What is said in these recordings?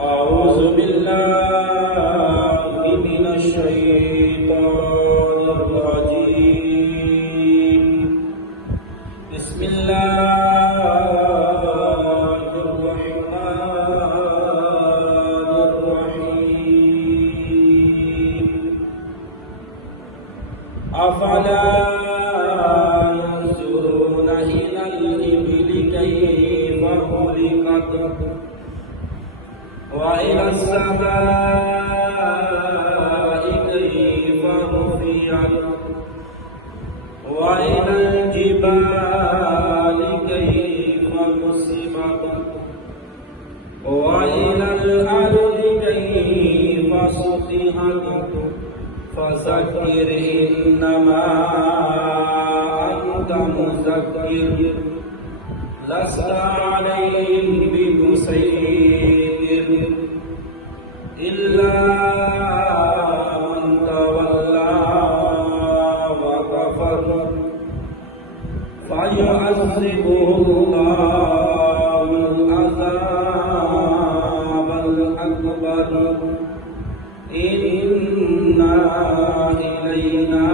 أعوذ بالله من الشيطان الرجيم. بسم الله الرحمن الرحيم. أفلا ينظرون إلى الإبل كيف خلقت وإلى السماء كيف رفعت وإلى الجبال كيف نصبت وإلى الأرض كيف سطحت فذكر إنما أنت مذكر لست عليهم بمسيطر إلا من تولى وكفر فيعذبه الله العذاب الأكبر إن إلينا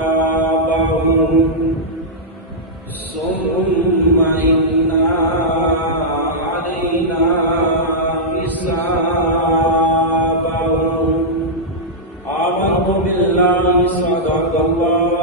إيابهم ثم إن علينا حسابهم. آمنت بالله صدق الله